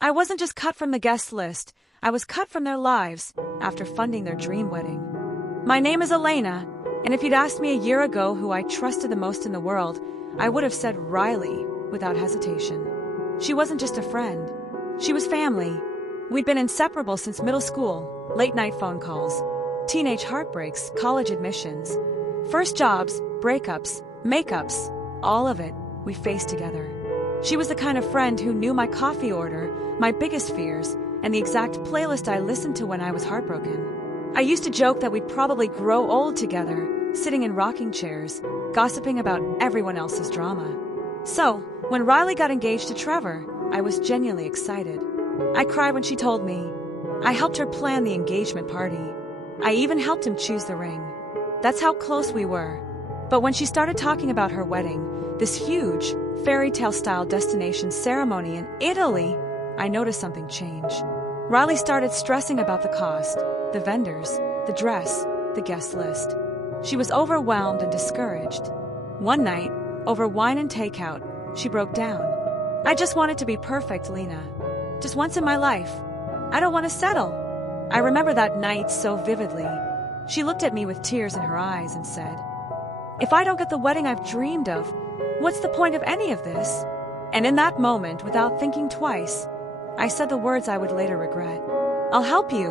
I wasn't just cut from the guest list, I was cut from their lives after funding their dream wedding. My name is Elena, and if you'd asked me a year ago who I trusted the most in the world, I would have said Riley without hesitation. She wasn't just a friend. She was family. We'd been inseparable since middle school, late-night phone calls, teenage heartbreaks, college admissions, first jobs, breakups, makeups, all of it we faced together. She was the kind of friend who knew my coffee order, my biggest fears, and the exact playlist I listened to when I was heartbroken. I used to joke that we'd probably grow old together, sitting in rocking chairs, gossiping about everyone else's drama. So, when Riley got engaged to Trevor, I was genuinely excited. I cried when she told me. I helped her plan the engagement party. I even helped him choose the ring. That's how close we were. But when she started talking about her wedding, this huge, fairy tale-style destination ceremony in Italy, I noticed something change. Riley started stressing about the cost, the vendors, the dress, the guest list. She was overwhelmed and discouraged. One night, over wine and takeout, she broke down. I just want it to be perfect, Lena. Just once in my life. I don't want to settle. I remember that night so vividly. She looked at me with tears in her eyes and said, "If I don't get the wedding I've dreamed of, what's the point of any of this?" And in that moment, without thinking twice, I said the words I would later regret. "I'll help you.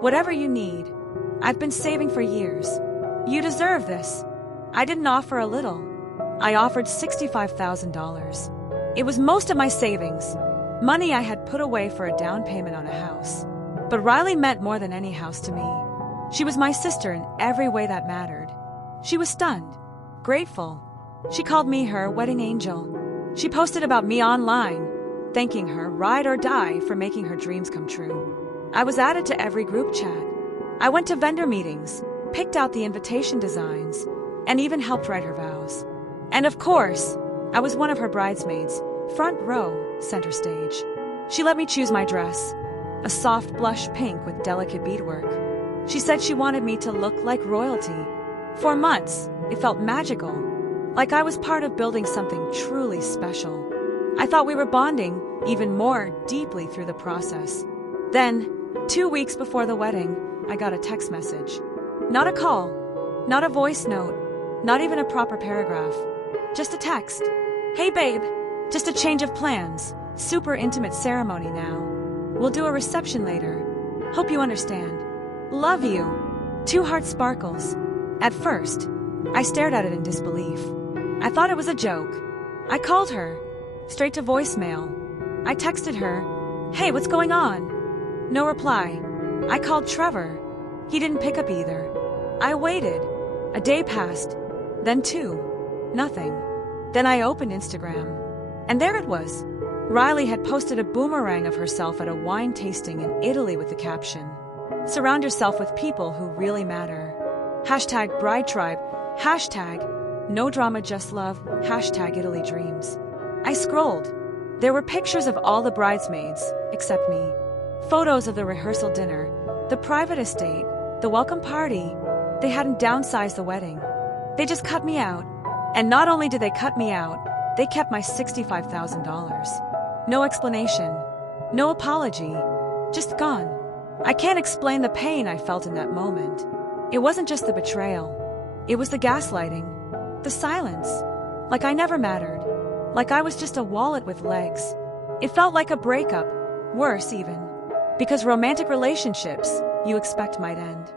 Whatever you need. I've been saving for years. You deserve this." I didn't offer a little. I offered $65,000. It was most of my savings, money I had put away for a down payment on a house. But Riley meant more than any house to me. She was my sister in every way that mattered. She was stunned, grateful. She called me her wedding angel. She posted about me online, thanking her, ride or die, for making her dreams come true. I was added to every group chat. I went to vendor meetings, picked out the invitation designs, and even helped write her vows. And of course, I was one of her bridesmaids, front row, center stage. She let me choose my dress, a soft blush pink with delicate beadwork. She said she wanted me to look like royalty. For months, it felt magical, like I was part of building something truly special. I thought we were bonding even more deeply through the process. Then, 2 weeks before the wedding, I got a text message. Not a call, not a voice note, not even a proper paragraph. Just a text. "Hey babe, just a change of plans. Super intimate ceremony now. We'll do a reception later. Hope you understand. Love you." 2 heart sparkles. At first, I stared at it in disbelief. I thought it was a joke. I called her, straight to voicemail. I texted her, "Hey, what's going on?" No reply. I called Trevor. He didn't pick up either. I waited. A day passed, then 2. Nothing. Then I opened Instagram. And there it was. Riley had posted a boomerang of herself at a wine tasting in Italy with the caption, "Surround yourself with people who really matter. Hashtag bride tribe. Hashtag no drama, just love. Hashtag Italy dreams." I scrolled. There were pictures of all the bridesmaids, except me. Photos of the rehearsal dinner, the private estate, the welcome party. They hadn't downsized the wedding. They just cut me out. And not only did they cut me out, they kept my $65,000. No explanation. No apology. Just gone. I can't explain the pain I felt in that moment. It wasn't just the betrayal. It was the gaslighting. The silence. Like I never mattered. Like I was just a wallet with legs. It felt like a breakup. Worse even. Because romantic relationships, you expect might end.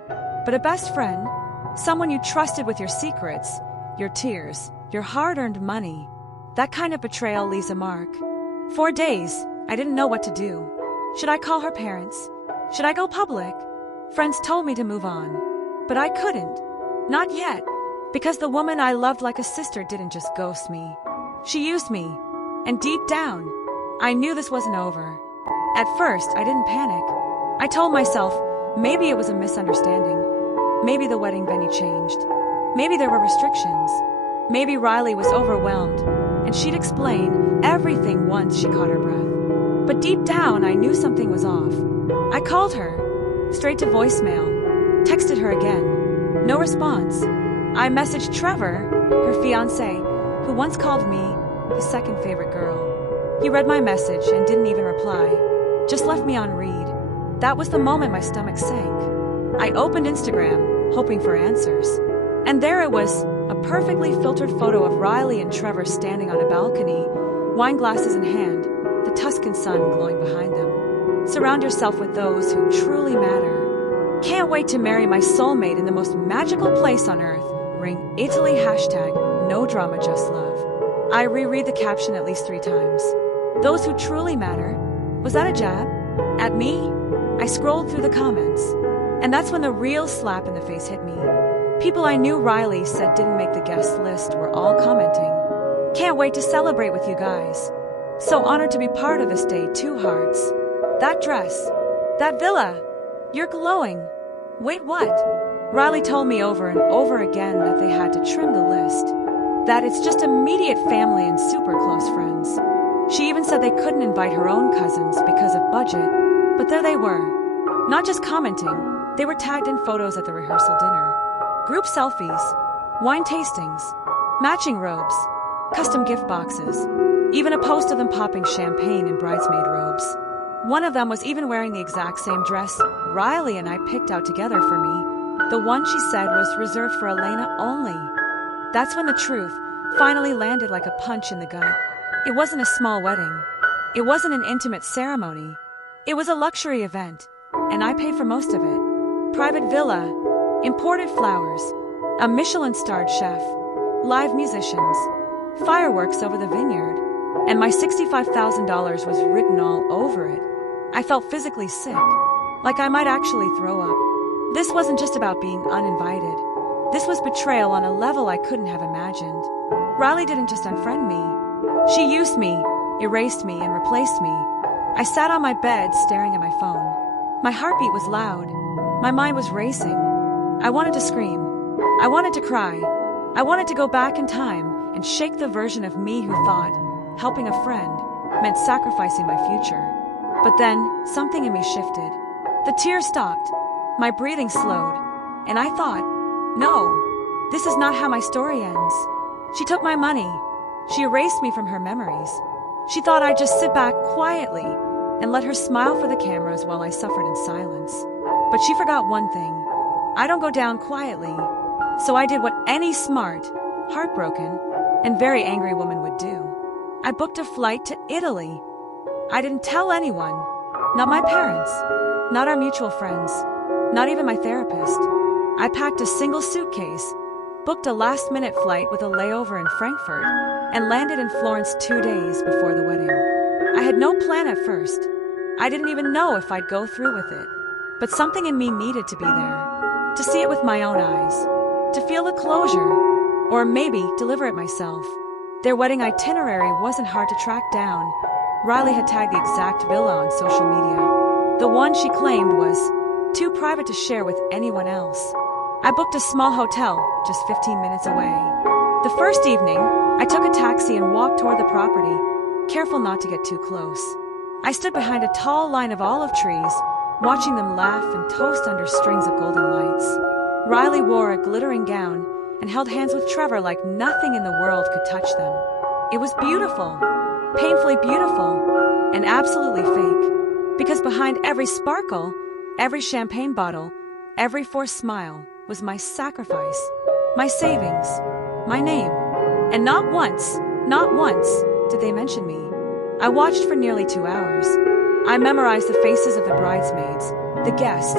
But a best friend, someone you trusted with your secrets, your tears, your hard-earned money, that kind of betrayal leaves a mark. For days, I didn't know what to do. Should I call her parents? Should I go public? Friends told me to move on. But I couldn't. Not yet. Because the woman I loved like a sister didn't just ghost me. She used me. And deep down, I knew this wasn't over. At first, I didn't panic. I told myself, maybe it was a misunderstanding. Maybe the wedding venue changed. Maybe there were restrictions. Maybe Riley was overwhelmed, and she'd explain everything once she caught her breath. But deep down, I knew something was off. I called her, straight to voicemail, texted her again. No response. I messaged Trevor, her fiancé, who once called me his second favorite girl. He read my message and didn't even reply, just left me on read. That was the moment my stomach sank. I opened Instagram, hoping for answers. And there it was, a perfectly filtered photo of Riley and Trevor standing on a balcony, wine glasses in hand, the Tuscan sun glowing behind them. Surround yourself with those who truly matter. Can't wait to marry my soulmate in the most magical place on earth. Ring Italy hashtag no drama just love. I reread the caption at least 3 times. Those who truly matter. Was that a jab? At me? I scrolled through the comments. And that's when the real slap in the face hit me. People I knew Riley said didn't make the guest list were all commenting. Can't wait to celebrate with you guys. So honored to be part of this day, 2 hearts. That dress. That villa. You're glowing. Wait, what? Riley told me over and over again that they had to trim the list. That it's just immediate family and super close friends. She even said they couldn't invite her own cousins because of budget. But there they were. Not just commenting, they were tagged in photos at the rehearsal dinner. Group selfies, wine tastings, matching robes, custom gift boxes, even a post of them popping champagne in bridesmaid robes. One of them was even wearing the exact same dress Riley and I picked out together for me. The one she said was reserved for Elena only. That's when the truth finally landed like a punch in the gut. It wasn't a small wedding. It wasn't an intimate ceremony. It was a luxury event, and I paid for most of it. Private villa, imported flowers, a Michelin-starred chef, live musicians, fireworks over the vineyard, and my $65,000 was written all over it. I felt physically sick, like I might actually throw up. This wasn't just about being uninvited. This was betrayal on a level I couldn't have imagined. Riley didn't just unfriend me. She used me, erased me, and replaced me. I sat on my bed staring at my phone. My heartbeat was loud. My mind was racing. I wanted to scream. I wanted to cry. I wanted to go back in time and shake the version of me who thought helping a friend meant sacrificing my future. But then something in me shifted. The tears stopped. My breathing slowed. And I thought, no, this is not how my story ends. She took my money. She erased me from her memories. She thought I'd just sit back quietly and let her smile for the cameras while I suffered in silence. But she forgot one thing. I don't go down quietly. So I did what any smart, heartbroken, and very angry woman would do. I booked a flight to Italy. I didn't tell anyone. Not my parents. Not our mutual friends. Not even my therapist. I packed a single suitcase, booked a last-minute flight with a layover in Frankfurt, and landed in Florence 2 days before the wedding. I had no plan at first. I didn't even know if I'd go through with it. But something in me needed to be there, to see it with my own eyes, to feel the closure, or maybe deliver it myself. Their wedding itinerary wasn't hard to track down. Riley had tagged the exact villa on social media. The one she claimed was too private to share with anyone else. I booked a small hotel just 15 minutes away. The first evening, I took a taxi and walked toward the property, careful not to get too close. I stood behind a tall line of olive trees, watching them laugh and toast under strings of golden lights. Riley wore a glittering gown and held hands with Trevor like nothing in the world could touch them. It was beautiful, painfully beautiful, and absolutely fake. Because behind every sparkle, every champagne bottle, every forced smile was my sacrifice, my savings, my name. And not once did they mention me. I watched for nearly 2 hours. I memorized the faces of the bridesmaids, the guests,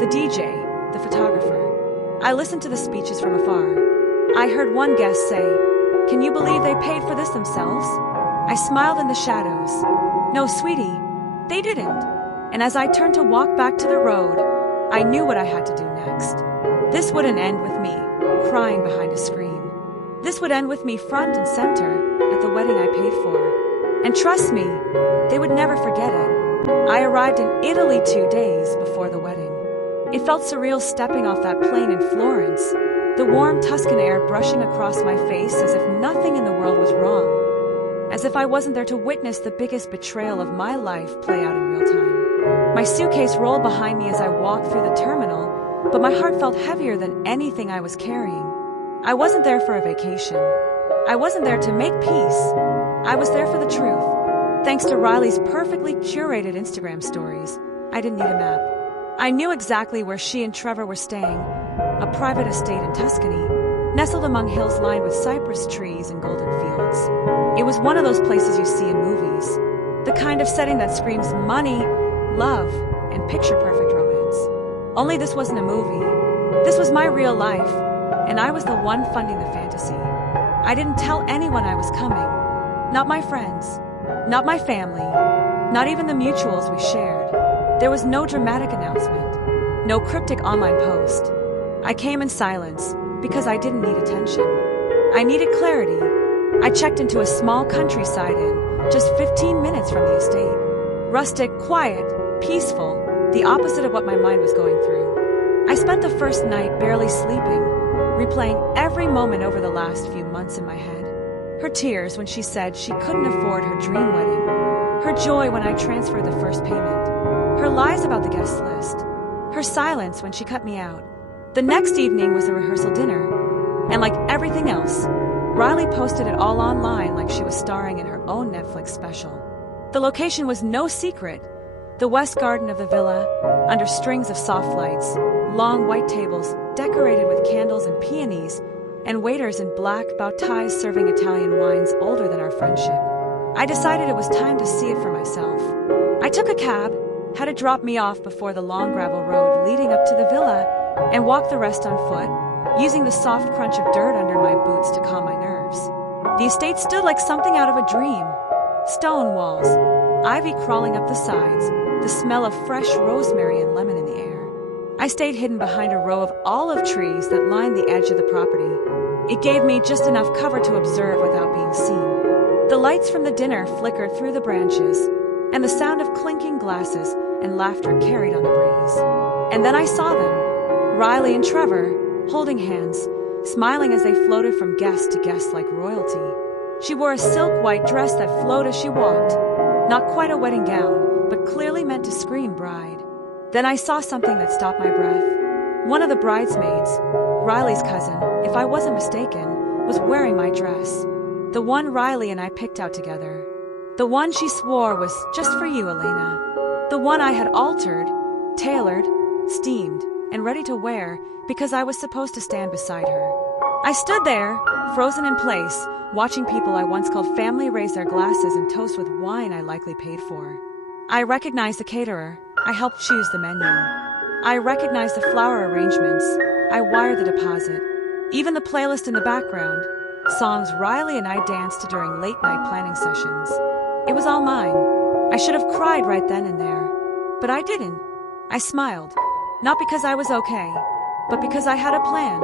the DJ, the photographer. I listened to the speeches from afar. I heard one guest say, "Can you believe they paid for this themselves?" I smiled in the shadows. No, sweetie, they didn't. And as I turned to walk back to the road, I knew what I had to do next. This wouldn't end with me crying behind a screen. This would end with me front and center at the wedding I paid for. And trust me, they would never forget it. I arrived in Italy 2 days before the wedding. It felt surreal stepping off that plane in Florence, the warm Tuscan air brushing across my face as if nothing in the world was wrong. As if I wasn't there to witness the biggest betrayal of my life play out in real time. My suitcase rolled behind me as I walked through the terminal, but my heart felt heavier than anything I was carrying. I wasn't there for a vacation. I wasn't there to make peace. I was there for the truth. Thanks to Riley's perfectly curated Instagram stories, I didn't need a map. I knew exactly where she and Trevor were staying, a private estate in Tuscany, nestled among hills lined with cypress trees and golden fields. It was one of those places you see in movies, the kind of setting that screams money, love, and picture-perfect romance. Only this wasn't a movie. This was my real life, and I was the one funding the fantasy. I didn't tell anyone I was coming. Not my friends, not my family, not even the mutuals we shared. There was no dramatic announcement, no cryptic online post. I came in silence because I didn't need attention. I needed clarity. I checked into a small countryside inn, just 15 minutes from the estate. Rustic, quiet, peaceful, the opposite of what my mind was going through. I spent the first night barely sleeping, replaying every moment over the last few months in my head. Her tears when she said she couldn't afford her dream wedding. Her joy when I transferred the first payment. Her lies about the guest list. Her silence when she cut me out. The next evening was a rehearsal dinner. And like everything else, Riley posted it all online like she was starring in her own Netflix special. The location was no secret. The west garden of the villa, under strings of soft lights, long white tables decorated with candles and peonies, and waiters in black bow ties serving Italian wines older than our friendship. I decided it was time to see it for myself. I took a cab, had it drop me off before the long gravel road leading up to the villa, and walked the rest on foot, using the soft crunch of dirt under my boots to calm my nerves. The estate stood like something out of a dream. Stone walls, ivy crawling up the sides, the smell of fresh rosemary and lemon in the air. I stayed hidden behind a row of olive trees that lined the edge of the property. It gave me just enough cover to observe without being seen. The lights from the dinner flickered through the branches, and the sound of clinking glasses and laughter carried on the breeze. And then I saw them, Riley and Trevor, holding hands, smiling as they floated from guest to guest like royalty. She wore a silk white dress that flowed as she walked, not quite a wedding gown, but clearly meant to scream bride. Then I saw something that stopped my breath. One of the bridesmaids, Riley's cousin, if I wasn't mistaken, was wearing my dress. The one Riley and I picked out together. The one she swore was just for you, Elena. The one I had altered, tailored, steamed, and ready to wear because I was supposed to stand beside her. I stood there, frozen in place, watching people I once called family raise their glasses and toast with wine I likely paid for. I recognized the caterer. I helped choose the menu. I recognized the flower arrangements. I wired the deposit. Even the playlist in the background. Songs Riley and I danced to during late-night planning sessions. It was all mine. I should have cried right then and there. But I didn't. I smiled. Not because I was okay, but because I had a plan.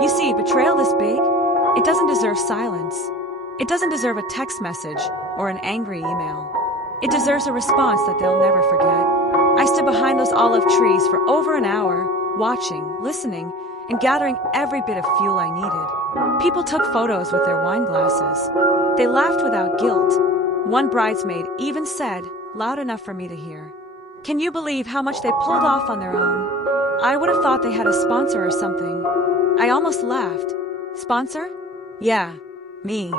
You see, betrayal this big, it doesn't deserve silence. It doesn't deserve a text message or an angry email. It deserves a response that they'll never forget. I stood behind those olive trees for over an hour, watching, listening, and gathering every bit of fuel I needed. People took photos with their wine glasses. They laughed without guilt. One bridesmaid even said, loud enough for me to hear, "Can you believe how much they pulled off on their own?" I would have thought they had a sponsor or something. I almost laughed. Sponsor? Yeah, me.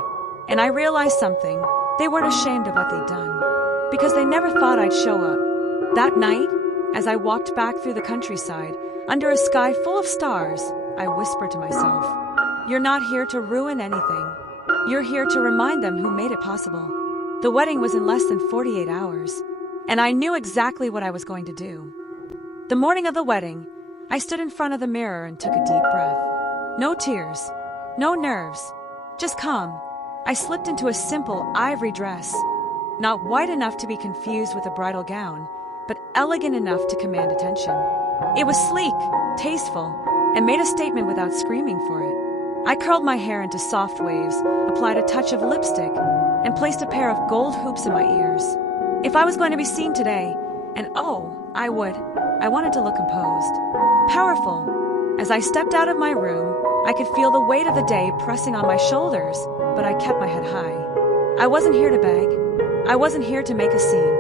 And I realized something. They weren't ashamed of what they'd done. Because they never thought I'd show up. That night, as I walked back through the countryside, under a sky full of stars, I whispered to myself, "You're not here to ruin anything. You're here to remind them who made it possible." The wedding was in less than 48 hours, and I knew exactly what I was going to do. The morning of the wedding, I stood in front of the mirror and took a deep breath. No tears, no nerves, just calm. I slipped into a simple ivory dress, not white enough to be confused with a bridal gown, but elegant enough to command attention. It was sleek, tasteful, and made a statement without screaming for it. I curled my hair into soft waves, applied a touch of lipstick, and placed a pair of gold hoops in my ears. If I was going to be seen today, and I wanted to look composed. Powerful. As I stepped out of my room, I could feel the weight of the day pressing on my shoulders, but I kept my head high. I wasn't here to beg. I wasn't here to make a scene.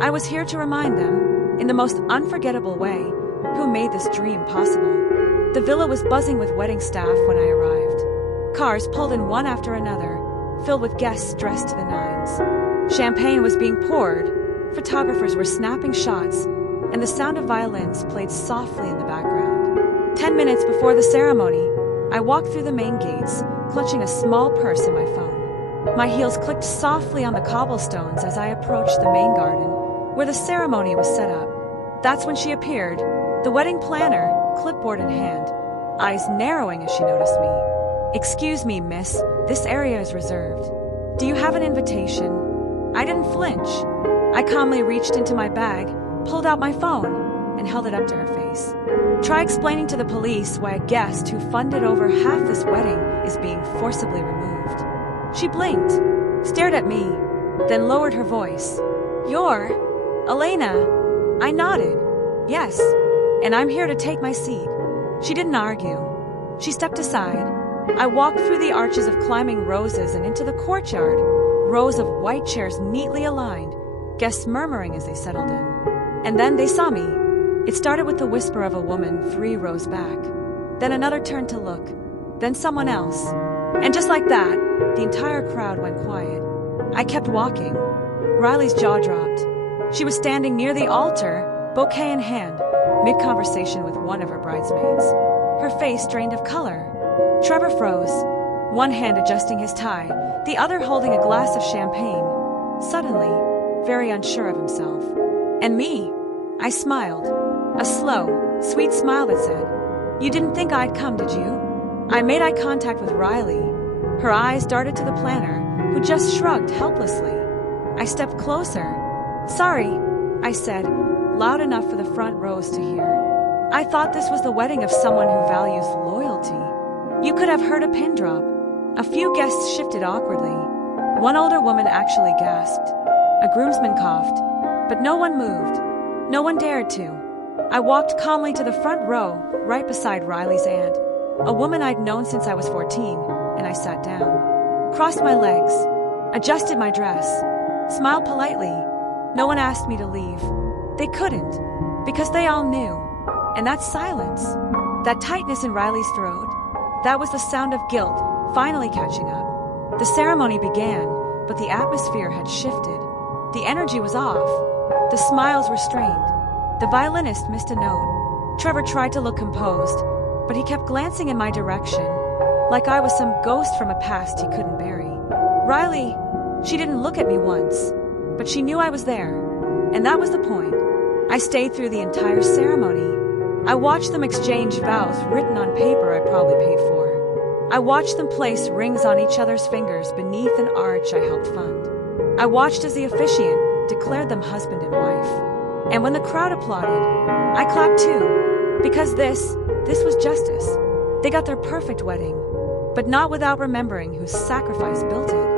I was here to remind them, in the most unforgettable way, who made this dream possible. The villa was buzzing with wedding staff when I arrived. Cars pulled in one after another, filled with guests dressed to the nines. Champagne was being poured, photographers were snapping shots, and the sound of violins played softly in the background. 10 minutes before the ceremony, I walked through the main gates, clutching a small purse and my phone. My heels clicked softly on the cobblestones as I approached the main garden, where the ceremony was set up. That's when she appeared, the wedding planner, clipboard in hand, eyes narrowing as she noticed me. "Excuse me, miss, this area is reserved. Do you have an invitation?" I didn't flinch. I calmly reached into my bag, pulled out my phone, and held it up to her face. "Try explaining to the police why a guest who funded over half this wedding is being forcibly removed." She blinked, stared at me, then lowered her voice. "You're Elena." I nodded. "Yes, and I'm here to take my seat." She didn't argue. She stepped aside. I walked through the arches of climbing roses and into the courtyard, rows of white chairs neatly aligned, guests murmuring as they settled in. And then they saw me. It started with the whisper of a woman 3 rows back. Then another turned to look. Then someone else. And just like that, the entire crowd went quiet. I kept walking. Riley's jaw dropped. She was standing near the altar, bouquet in hand, mid-conversation with one of her bridesmaids. Her face drained of color. Trevor froze, one hand adjusting his tie, the other holding a glass of champagne, suddenly very unsure of himself. And me, I smiled, a slow, sweet smile that said, "You didn't think I'd come, did you?" I made eye contact with Riley. Her eyes darted to the planner, who just shrugged helplessly. I stepped closer. "Sorry," I said, loud enough for the front rows to hear. "I thought this was the wedding of someone who values loyalty." You could have heard a pin drop. A few guests shifted awkwardly. One older woman actually gasped. A groomsman coughed. But no one moved. No one dared to. I walked calmly to the front row, right beside Riley's aunt, a woman I'd known since I was 14, and I sat down. Crossed my legs. Adjusted my dress. Smiled politely. No one asked me to leave. They couldn't, because they all knew. And that silence, that tightness in Riley's throat, that was the sound of guilt finally catching up. The ceremony began, but the atmosphere had shifted. The energy was off. The smiles were strained. The violinist missed a note. Trevor tried to look composed, but he kept glancing in my direction, like I was some ghost from a past he couldn't bury. Riley, she didn't look at me once, but she knew I was there, and that was the point. I stayed through the entire ceremony. I watched them exchange vows written on paper I probably paid for. I watched them place rings on each other's fingers beneath an arch I helped fund. I watched as the officiant declared them husband and wife. And when the crowd applauded, I clapped too, because this was justice. They got their perfect wedding, but not without remembering whose sacrifice built it.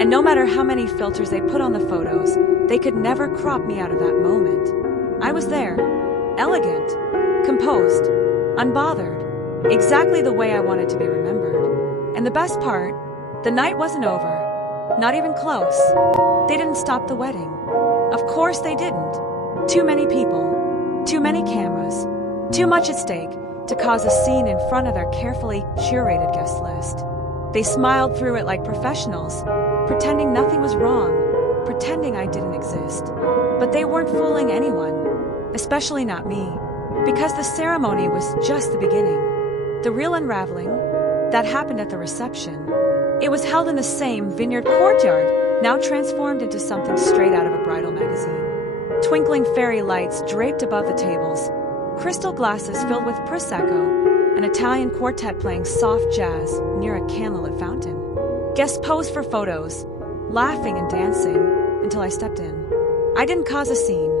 And no matter how many filters they put on the photos, they could never crop me out of that moment. I was there, elegant, composed, unbothered, exactly the way I wanted to be remembered. And the best part, the night wasn't over, not even close. They didn't stop the wedding. Of course they didn't. Too many people, too many cameras, too much at stake to cause a scene in front of their carefully curated guest list. They smiled through it like professionals, pretending nothing was wrong, pretending I didn't exist. But they weren't fooling anyone, especially not me, because the ceremony was just the beginning. The real unraveling, that happened at the reception. It was held in the same vineyard courtyard, now transformed into something straight out of a bridal magazine. Twinkling fairy lights draped above the tables, crystal glasses filled with Prosecco, an Italian quartet playing soft jazz near a candlelit fountain. Guests posed for photos, laughing and dancing, until I stepped in. I didn't cause a scene.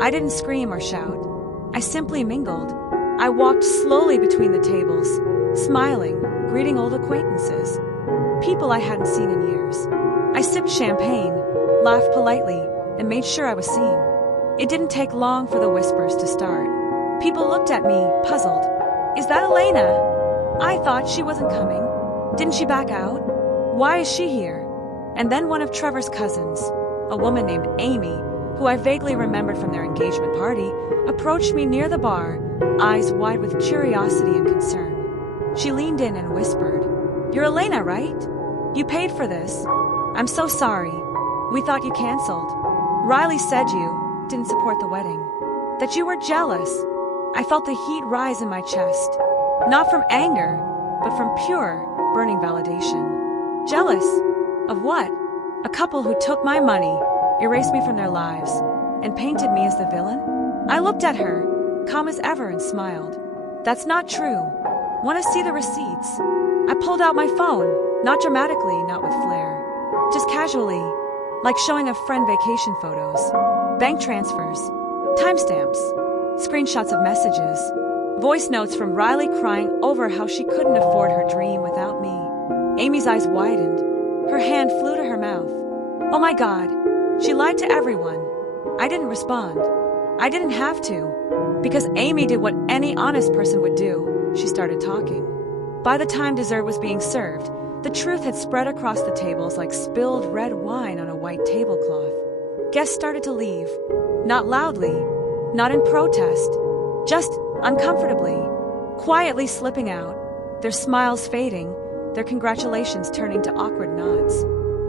I didn't scream or shout. I simply mingled. I walked slowly between the tables, smiling, greeting old acquaintances, people I hadn't seen in years. I sipped champagne, laughed politely, and made sure I was seen. It didn't take long for the whispers to start. People looked at me, puzzled. Is that Elena? I thought she wasn't coming. Didn't she back out? Why is she here? And then one of Trevor's cousins, a woman named Amy, who I vaguely remembered from their engagement party, approached me near the bar, eyes wide with curiosity and concern. She leaned in and whispered, "You're Elena, right? You paid for this. I'm so sorry. We thought you canceled. Riley said you didn't support the wedding. That you were jealous. I felt the heat rise in my chest. Not from anger, but from pure, burning validation. Jealous? Of what? A couple who took my money, erased me from their lives, and painted me as the villain? I looked at her, calm as ever, and smiled. That's not true. Want to see the receipts? I pulled out my phone, not dramatically, not with flair. Just casually, like showing a friend vacation photos, bank transfers, timestamps, screenshots of messages, voice notes from Riley crying over how she couldn't afford her dream without me. Amy's eyes widened. Her hand flew to her mouth. Oh my God, she lied to everyone. I didn't respond. I didn't have to, because Amy did what any honest person would do. She started talking. By the time dessert was being served, the truth had spread across the tables like spilled red wine on a white tablecloth. Guests started to leave. Not loudly, not in protest, just uncomfortably, quietly slipping out, their smiles fading, their congratulations turning to awkward nods.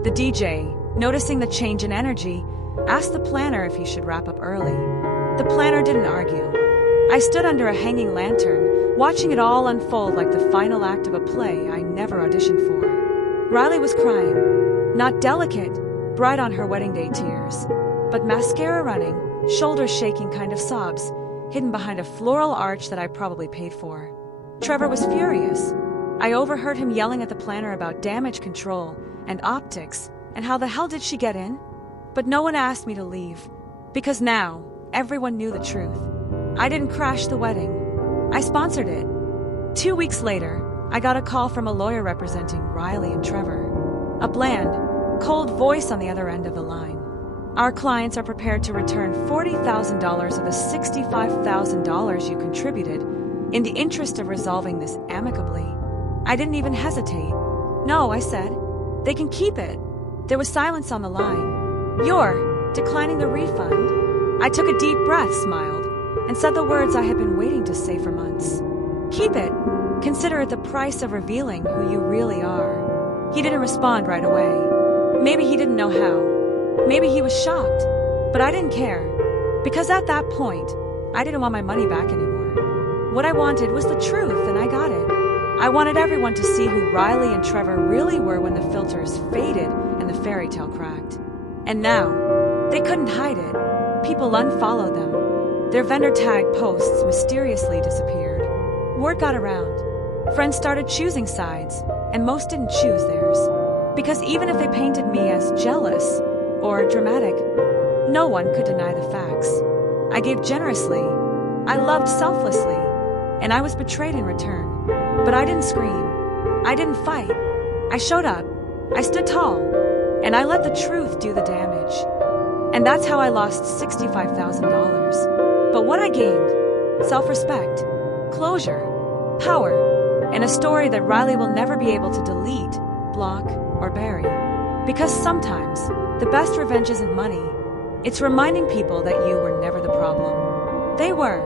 The DJ, noticing the change in energy, asked the planner if he should wrap up early. The planner didn't argue. I stood under a hanging lantern, watching it all unfold like the final act of a play I never auditioned for. Riley was crying. Not delicate, bright on her wedding day tears, but mascara running, shoulders shaking kind of sobs, hidden behind a floral arch that I probably paid for. Trevor was furious. I overheard him yelling at the planner about damage control and optics and how the hell did she get in? But no one asked me to leave, because now everyone knew the truth. I didn't crash the wedding. I sponsored it. 2 weeks later, I got a call from a lawyer representing Riley and Trevor. A bland, cold voice on the other end of the line. Our clients are prepared to return $40,000 of the $65,000 you contributed in the interest of resolving this amicably. I didn't even hesitate. No, I said. They can keep it. There was silence on the line. You're declining the refund? I took a deep breath, smiled, and said the words I had been waiting to say for months. Keep it. Consider it the price of revealing who you really are. He didn't respond right away. Maybe he didn't know how. Maybe he was shocked. But I didn't care. Because at that point, I didn't want my money back anymore. What I wanted was the truth, and I got it. I wanted everyone to see who Riley and Trevor really were when the filters faded and the fairy tale cracked. And now, they couldn't hide it. People unfollowed them. Their vendor tag posts mysteriously disappeared. Word got around. Friends started choosing sides, and most didn't choose theirs. Because even if they painted me as jealous or dramatic, no one could deny the facts. I gave generously. I loved selflessly. And I was betrayed in return. But I didn't scream. I didn't fight. I showed up. I stood tall. And I let the truth do the damage. And that's how I lost $65,000. But what I gained: self-respect, closure, power, and a story that Riley will never be able to delete, block, or bury. Because sometimes, the best revenge isn't money. It's reminding people that you were never the problem. They were.